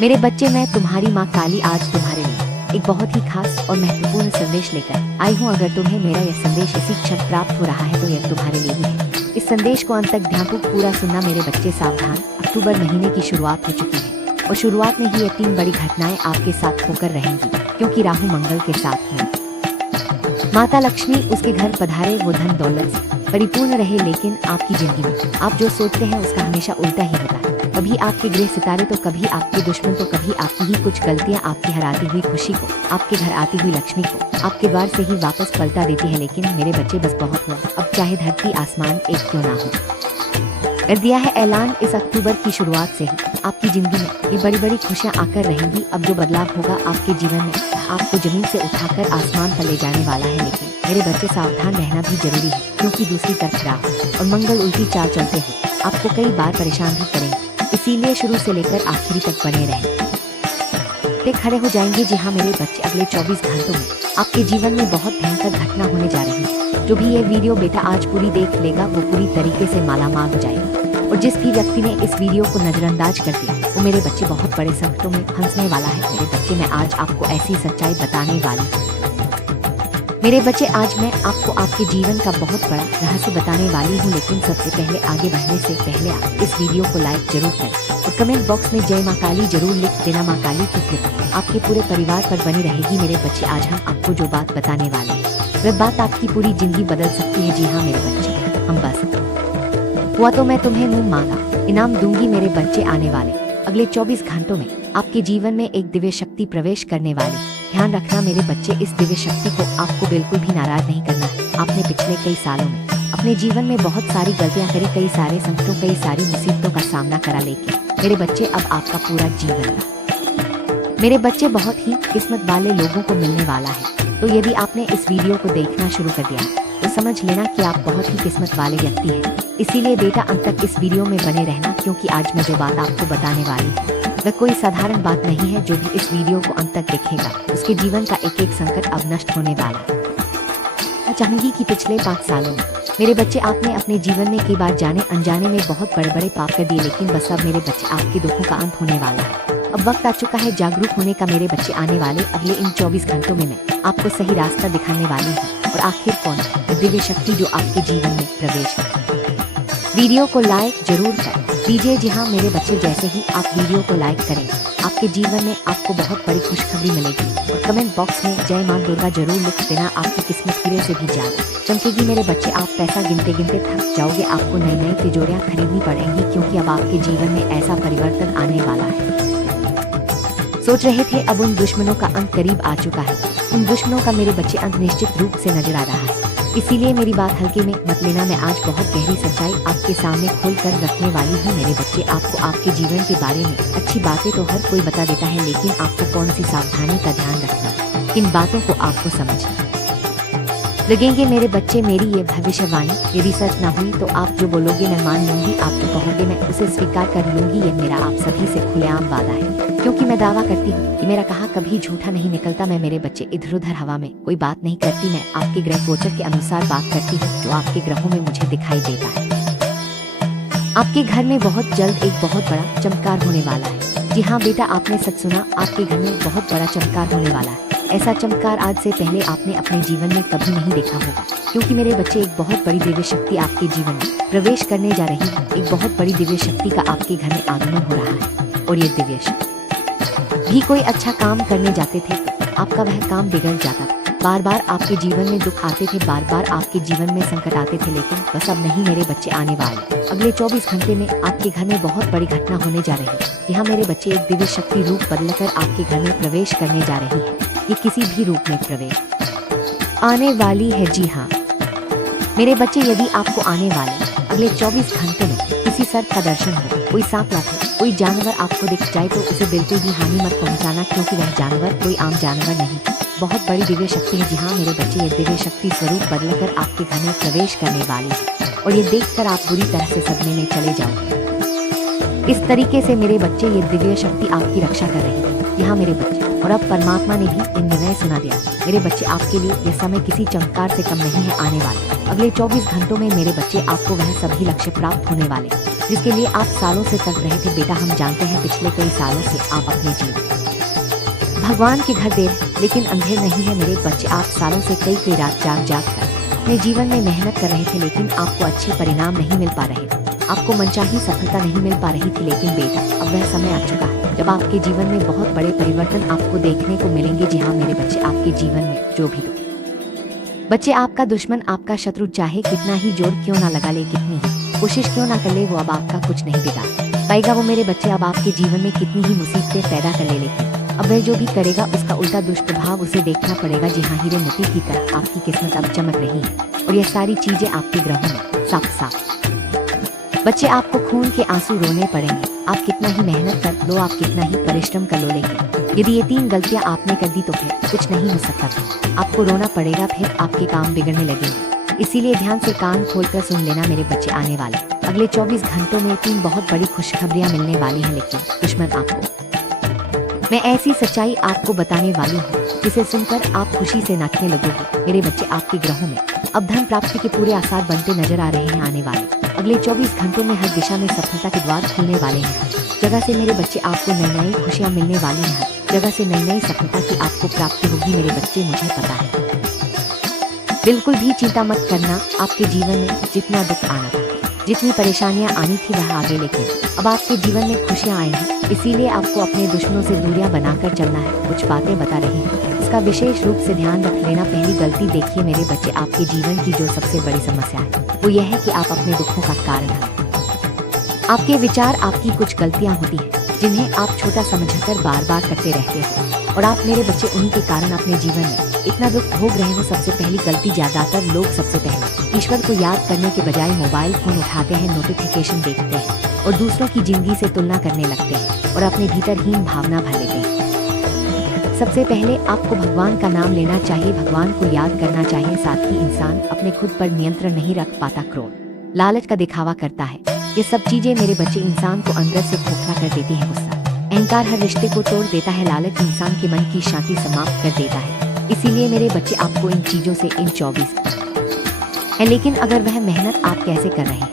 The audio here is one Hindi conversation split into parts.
मेरे बच्चे, मैं तुम्हारी माँ काली आज तुम्हारे लिए एक बहुत ही खास और महत्वपूर्ण संदेश लेकर आई हूँ। अगर तुम्हें मेरा यह संदेश इसी क्षण प्राप्त हो रहा है तो यह तुम्हारे लिए ही है। इस संदेश को अंत तक ध्यानपूर्वक पूरा सुनना मेरे बच्चे। सावधान, अक्टूबर महीने की शुरुआत हो चुकी है और शुरुआत में ही ये 3 बड़ी घटनाएं आपके साथ होकर रहेंगी, क्योंकि राहु मंगल के साथ में माता लक्ष्मी उसके घर पधारे। वो धन दौलत से परिपूर्ण रहे, लेकिन आपकी जिंदगी में आप जो सोचते हैं उसका हमेशा उल्टा ही होता है। कभी आपके गृह सितारे तो कभी आपके दुश्मन, तो कभी आपकी ही कुछ गलतियां आपकी हराती हुई खुशी को, आपके घर आती हुई लक्ष्मी को आपके द्वार से ही वापस पलटा देती है। लेकिन मेरे बच्चे, बस बहुत हुआ, अब चाहे धरती आसमान एक क्यों ना हो। कर दिया है ऐलान, इस अक्टूबर की शुरुआत से ही आपकी जिंदगी में ये बड़ी बड़ी खुशियां आकर रहेंगी। अब जो बदलाव होगा आपके जीवन में आपको जमीन से उठाकर आसमान पर ले जाने वाला है। लेकिन मेरे बच्चे, सावधान रहना भी जरूरी है, क्योंकि दूसरी तरफ राहु और मंगल उल्टी चाल चलते हुए आपको कई बार परेशान भी करेंगे। इसीलिए शुरू से लेकर आखिरी तक बने रहें, खड़े हो जाएंगे। जी हाँ मेरे बच्चे, अगले 24 घंटों में आपके जीवन में बहुत भयंकर घटना होने जा रही है। जो भी ये वीडियो बेटा आज पूरी देख लेगा वो पूरी तरीके से मालामाल हो जाएगा, और जिस भी व्यक्ति ने इस वीडियो को नजरअंदाज कर दिया वो मेरे बच्चे बहुत बड़े संकटों में फंसने वाला है। मेरे बच्चे, मैं आज आपको ऐसी सच्चाई बताने वाली हूँ। मेरे बच्चे, आज मैं आपको आपके जीवन का बहुत बड़ा रहस्य बताने वाली हूँ। लेकिन सबसे पहले आगे बढ़ने से पहले आप इस वीडियो को लाइक जरूर करें और कमेंट बॉक्स में जय माँ काली जरूर लिख देना। माँ काली की कृपा आपके पूरे परिवार पर बनी रहेगी। मेरे बच्चे, आज हम आपको जो बात बताने वाले हैं वह बात आपकी पूरी जिंदगी बदल सकती है। जी हाँ मेरे बच्चे, हम बस हुआ तो मैं तुम्हें मुँह मांगा इनाम दूंगी। मेरे बच्चे, आने वाले अगले 24 घंटों में आपके जीवन में एक दिव्य शक्ति प्रवेश करने वाली। ध्यान रखना मेरे बच्चे, इस दिव्य शक्ति को आपको बिल्कुल भी नाराज नहीं करना है। आपने पिछले कई सालों में अपने जीवन में बहुत सारी गलतियां करी, कई सारे संकटों, कई सारी मुसीबतों का सामना करा। लेकिन मेरे बच्चे, अब आपका पूरा जीवन मेरे बच्चे बहुत ही किस्मत वाले लोगों को मिलने वाला है। तो यदि आपने इस वीडियो को देखना शुरू कर दिया तो समझ लेना कि आप बहुत ही किस्मत वाले व्यक्ति हैं। इसीलिए बेटा अंत तक इस वीडियो में बने रहना, क्योंकि आज मैं जो बात आपको बताने वाली हूँ वह कोई साधारण बात नहीं है। जो भी इस वीडियो को अंत तक देखेगा उसके जीवन का एक एक संकट अब नष्ट होने वाला है। मैं चाहूंगी कि पिछले 5 सालों में मेरे बच्चे आपने अपने जीवन में कई बार जाने अनजाने में बहुत बड़े बड़े पाप कर दिए, लेकिन बस अब मेरे बच्चे आपके दुखों का अंत होने वाला है। अब वक्त आ चुका है जागरूक होने का। मेरे बच्चे, आने वाले अगले इन 24 घंटों में मैं आपको सही रास्ता दिखाने वाली हूँ। और आखिर कौन है दिव्य शक्ति जो आपके जीवन में प्रवेश करती है। वीडियो को लाइक जरूर कर दीजिए। जी हाँ मेरे बच्चे, जैसे ही आप वीडियो को लाइक करेंगे आपके जीवन में आपको बहुत बड़ी खुशखबरी मिलेगी। और कमेंट बॉक्स में जय माँ दुर्गा जरूर लिख देना। आपकी किस्मत हीरे से भी ज्यादा चमकेगी। मेरे बच्चे, आप पैसा गिनते गिनते थक जाओगे। आपको नई नई तिजोरियां खरीदनी पड़ेंगी, क्योंकि अब आपके जीवन में ऐसा परिवर्तन आने वाला है। सोच रहे थे अब उन दुश्मनों का अंत करीब आ चुका है। उन दुश्मनों का मेरे बच्चे अंत निश्चित रूप से नजर आ रहा है। इसीलिए मेरी बात हल्के में मत लेना। मैं आज बहुत गहरी सच्चाई आपके सामने खोल कर रखने वाली हूँ। मेरे बच्चे, आपको आपके जीवन के बारे में अच्छी बातें तो हर कोई बता देता है, लेकिन आपको कौन सी सावधानी का ध्यान रखना, इन बातों को आपको समझना लगेंगे। मेरे बच्चे, मेरी ये भविष्यवाणी यदि सच ना हुई तो आप जो बोलोगे मैं मान लूंगी। आप जो कहोगे मैं उसे स्वीकार कर लूंगी। ये मेरा आप सभी से खुलेआम वादा है, क्योंकि मैं दावा करती हूँ कि मेरा कहा कभी झूठा नहीं निकलता। मैं मेरे बच्चे इधर उधर हवा में कोई बात नहीं करती। मैं आपके ग्रह गोचर के अनुसार बात करती हूँ, जो आपके ग्रहों में मुझे दिखाई देता है। आपके घर में बहुत जल्द एक बहुत बड़ा चमत्कार होने वाला है। जी हाँ बेटा, आपने सच सुना, आपके घर में बहुत बड़ा चमत्कार होने वाला है। ऐसा चमत्कार आज से पहले आपने अपने जीवन में कभी नहीं देखा होगा, क्योंकि मेरे बच्चे एक बहुत बड़ी दिव्य शक्ति आपके जीवन में प्रवेश करने जा रही है। एक बहुत बड़ी दिव्य शक्ति का आपके घर में आगमन हो रहा है। और ये दिव्य शक्ति भी कोई अच्छा काम करने जाते थे तो आपका वह काम बिगड़ जाता था। बार बार आपके जीवन में दुख आते थे, बार बार आपके जीवन में संकट आते थे। लेकिन बस अब नहीं मेरे बच्चे, आने वाले अगले 24 घंटे में आपके घर में बहुत बड़ी घटना होने जा रही है। यहाँ मेरे बच्चे, एक दिव्य शक्ति रूप बदलकर आपके घर में प्रवेश करने जा रही है। ये किसी भी रूप में प्रवेश आने वाली है। जी हाँ मेरे बच्चे, यदि आपको आने वाले अगले 24 घंटों में किसी सर्प का दर्शन हो, कोई सांप लाखे, कोई जानवर आपको दिख जाए तो उसे बिल्कुल भी हानि मत पहुंचाना, क्योंकि वह जानवर कोई आम जानवर नहीं, बहुत बड़ी दिव्य शक्ति है। जी हाँ मेरे बच्चे, ये दिव्य शक्ति स्वरूप बदलकर आपके घर में प्रवेश करने वाली है। और ये देखकर आप बुरी तरह से सदमे में चले जाओगे। इस तरीके से मेरे बच्चे, ये दिव्य शक्ति आपकी रक्षा कर रही है। जी हाँ मेरे बच्चे, और अब परमात्मा ने भी इन निर्णय सुना दिया। मेरे बच्चे, आपके लिए यह समय किसी चमत्कार से कम नहीं है आने वाले। अगले 24 घंटों में मेरे बच्चे आपको वह सभी लक्ष्य प्राप्त होने वाले जिसके लिए आप सालों से तक रहे थे। बेटा, हम जानते हैं पिछले कई सालों से आप अपने जीवन भगवान के घर देर लेकिन अंधेर नहीं है मेरे बच्चे। आप सालों से कई रात जाग कर अपने जीवन में मेहनत कर रहे थे, लेकिन आपको अच्छे परिणाम नहीं मिल पा रहे थे। आपको मनचाही सफलता नहीं मिल पा रही थी। लेकिन बेटा, अब वह समय आ चुका है जब आपके जीवन में बहुत बड़े परिवर्तन आपको देखने को मिलेंगे। जी हाँ मेरे बच्चे, आपके जीवन में जो भी बच्चे आपका दुश्मन, आपका शत्रु चाहे कितना ही जोर क्यों ना लगा ले, कितनी ही कोशिश क्यों ना कर ले, वो अब आपका कुछ नहीं बिगाड़ पाएगा। वो मेरे बच्चे अब आपके जीवन में कितनी ही मुसीबतें पैदा कर ले, लेकिन अब वह जो भी करेगा उसका उल्टा दुष्प्रभाव उसे देखना पड़ेगा। जी हाँ, हीरे मोती की तरह आपकी किस्मत अब चमक रही है और यह सारी चीजें आपके ग्रहों में साफ बच्चे आपको खून के आंसू रोने पड़ेंगे। आप कितना ही मेहनत कर लो, आप कितना ही परिश्रम कर लो, लेकिन यदि ये 3 गलतियां आपने कर दी तो फिर कुछ नहीं हो सकता था। आपको रोना पड़ेगा, फिर आपके काम बिगड़ने लगेंगे। इसीलिए ध्यान से कान खोलकर सुन लेना मेरे बच्चे। आने वाले अगले 24 घंटों में 3 बहुत बड़ी खुशखबरियां मिलने वाली हैं, लेकिन दुश्मन आपको मैं ऐसी सच्चाई आपको बताने वाली हूँ जिसे सुनकर आप खुशी से नाचने लगोगे। मेरे बच्चे, आपके ग्रहों में अब धन प्राप्ति के पूरे आसार बनते नजर आ रहे हैं। आने वाले अगले 24 घंटों में हर दिशा में सफलता के द्वार खुलने वाले हैं। जगह से मेरे बच्चे आपको नई नई खुशियाँ मिलने वाली हैं। जगह से नई नई सफलता की आपको प्राप्ति होगी मेरे बच्चे, मुझे पता है। बिल्कुल भी चिंता मत करना। आपके जीवन में जितना दुख आना था, जितनी परेशानियां आनी थी वह आगे, लेकिन अब आपके जीवन में खुशियां आई हैं। इसीलिए आपको अपने दुश्मनों से दूरियां बनाकर चलना है। कुछ बातें बता रही हूँ, इसका विशेष रूप से ध्यान रख लेना। पहली गलती देखिए मेरे बच्चे, आपके जीवन की जो सबसे बड़ी समस्या है वो यह है कि आप अपने दुखों का कारण हैं। आपके विचार, आपकी कुछ गलतियां होती हैं जिन्हें आप छोटा समझकर बार बार करते रहते हो और आप मेरे बच्चे उन्हीं के कारण अपने जीवन में इतना दुख भोग रहे हो। सबसे पहली गलती, ज्यादातर लोग सबसे पहले ईश्वर को याद करने के बजाय मोबाइल फोन उठाते हैं, नोटिफिकेशन देखते हैं और दूसरों की जिंदगी से तुलना करने लगते हैं और अपने भीतर हीन भावना भर लेते हैं। सबसे पहले आपको भगवान का नाम लेना चाहिए, भगवान को याद करना चाहिए। साथ ही इंसान अपने खुद पर नियंत्रण नहीं रख पाता, क्रोध लालच का दिखावा करता है। ये सब चीजें मेरे बच्चे इंसान को अंदर से खोखला कर देती है। गुस्सा, अहंकार हर रिश्ते को तोड़ देता है। लालच इंसान के मन की शांति समाप्त कर देता है। इसीलिए मेरे बच्चे आपको इन चीजों से इन 24 है, लेकिन अगर वह मेहनत आप कैसे कर रहे हैं,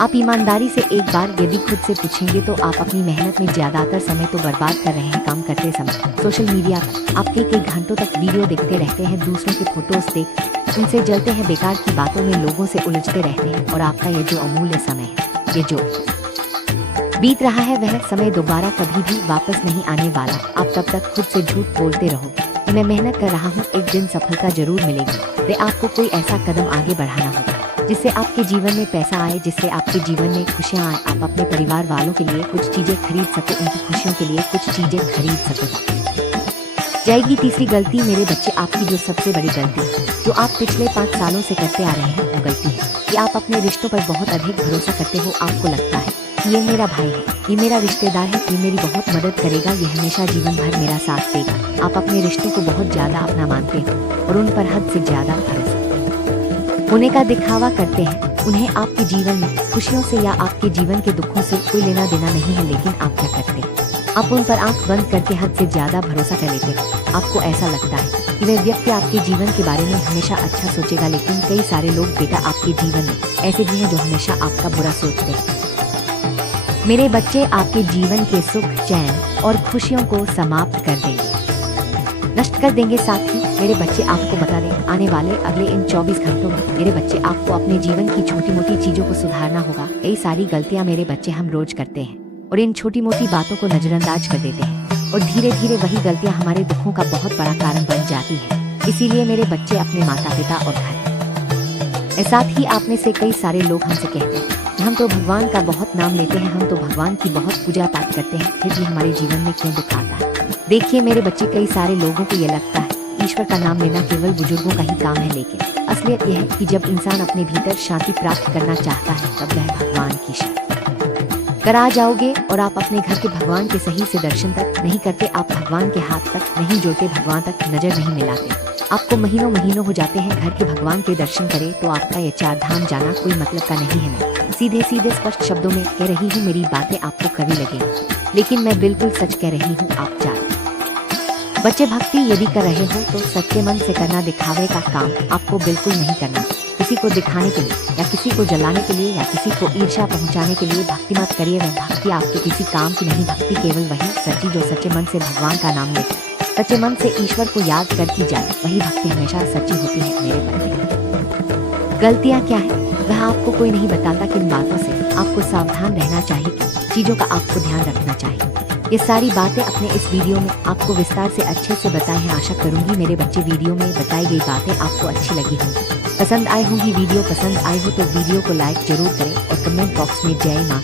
आप ईमानदारी से एक बार यदि खुद से पूछेंगे तो आप अपनी मेहनत में ज्यादातर समय तो बर्बाद कर रहे हैं। काम करते समय सोशल मीडिया पर आप कई घंटों तक वीडियो देखते रहते हैं, दूसरों के फोटोज देख उनसे जलते हैं, बेकार की बातों में लोगों से उलझते रहते हैं और आपका ये जो अमूल्य समय है, ये जो बीत रहा है, वह समय दोबारा कभी भी वापस नहीं आने वाला। आप तब तक खुद से झूठ बोलते रहोगे कि मैं मेहनत कर रहा हूँ, एक दिन सफलता जरूर मिलेगी। तो आपको कोई ऐसा कदम आगे बढ़ाना होगा जिससे आपके जीवन में पैसा आए, जिससे आपके जीवन में खुशियाँ आए, आप अपने परिवार वालों के लिए कुछ चीजें खरीद सको, उनकी खुशियों के लिए कुछ चीजें खरीद सको जाएगी। तीसरी गलती मेरे बच्चे, आपकी जो सबसे बड़ी गलती जो आप पिछले 5 सालों से करते आ रहे हैं वो गलती है कि आप अपने रिश्तों पर बहुत अधिक भरोसा करते हो। आपको लगता है कि ये मेरा भाई है, ये मेरा रिश्तेदार है, ये मेरी बहुत मदद करेगा, ये हमेशा जीवन भर मेरा साथ देगा। आप अपने रिश्तों को बहुत ज्यादा अपना मानते हो और उन पर हद से ज्यादा भरोसा होने का दिखावा करते हैं। उन्हें आपके जीवन में खुशियों से या आपके जीवन के दुखों से कोई लेना देना नहीं है, लेकिन आप क्या करते हैं, आप उन पर आंख बंद करके हद से ज्यादा भरोसा कर लेते हैं। आपको ऐसा लगता है कि वह व्यक्ति आपके जीवन के बारे में हमेशा अच्छा सोचेगा, लेकिन कई सारे लोग बेटा आपके जीवन में ऐसे भी हैं जो हमेशा आपका बुरा सोचते हैं। मेरे बच्चे आपके जीवन के सुख, चैन और खुशियों को समाप्त कर देंगे, नष्ट कर देंगे। साथ ही मेरे बच्चे आपको बता दें, आने वाले अगले इन 24 घंटों में मेरे बच्चे आपको अपने जीवन की छोटी मोटी चीजों को सुधारना होगा। कई सारी गलतियां मेरे बच्चे हम रोज करते हैं और इन छोटी मोटी बातों को नजरअंदाज कर देते हैं और धीरे धीरे वही गलतियां हमारे दुखों का बहुत बड़ा कारण बन जाती हैं। इसीलिए मेरे बच्चे अपने माता पिता और घर साथ ही आप में से कई सारे लोग हमसे कहते हैं कि हम तो भगवान का बहुत नाम लेते हैं, हम तो भगवान की बहुत पूजा पाठ करते हैं, फिर भी हमारे जीवन में क्यों दुख आता है। देखिए मेरे बच्चे, कई सारे लोगों को ये लगता है ईश्वर का नाम लेना केवल बुजुर्गों का ही काम है, लेकिन असलियत यह है कि जब इंसान अपने भीतर शांति प्राप्त करना चाहता है तब वह भगवान की शरण करा जाओगे और आप अपने घर के भगवान के सही से दर्शन तक नहीं करते, आप भगवान के हाथ तक नहीं जोड़ते, भगवान तक नजर नहीं मिलाते। आपको महीनों महीनों हो जाते हैं घर के भगवान के दर्शन करें तो आपका ये 4 धाम जाना कोई मतलब का नहीं है। मैं सीधे सीधे स्पष्ट शब्दों में कह रही हूँ, मेरी बातें आपको कड़वी लगेंगी, लेकिन मैं बिल्कुल सच कह रही हूँ। आप 4 बच्चे भक्ति यदि कर रहे हो तो सच्चे मन से करना, दिखावे का काम आपको बिल्कुल नहीं करना। किसी को दिखाने के लिए या किसी को जलाने के लिए या किसी को ईर्ष्या पहुंचाने के लिए भक्ति मत करिए। वह भक्ति आपके किसी काम की नहीं। भक्ति केवल वही सच्ची जो सच्चे मन से भगवान का नाम ले, सच्चे मन से ईश्वर को याद कर की जाए, वही भक्ति हमेशा सच्ची होती है। मेरे बच्चे, गलतियाँ क्या है वह आपको कोई नहीं बताता। किन बातों से आपको सावधान रहना चाहिए, किन चीज़ों का आपको ध्यान रखना चाहिए, ये सारी बातें अपने इस वीडियो में आपको विस्तार से अच्छे से बताए हैं। आशा करूंगी मेरे बच्चे वीडियो में बताई गई बातें आपको अच्छी लगी होंगी, पसंद आई होंगी। वीडियो पसंद आई हो तो वीडियो को लाइक जरूर करें और कमेंट बॉक्स में जय माँ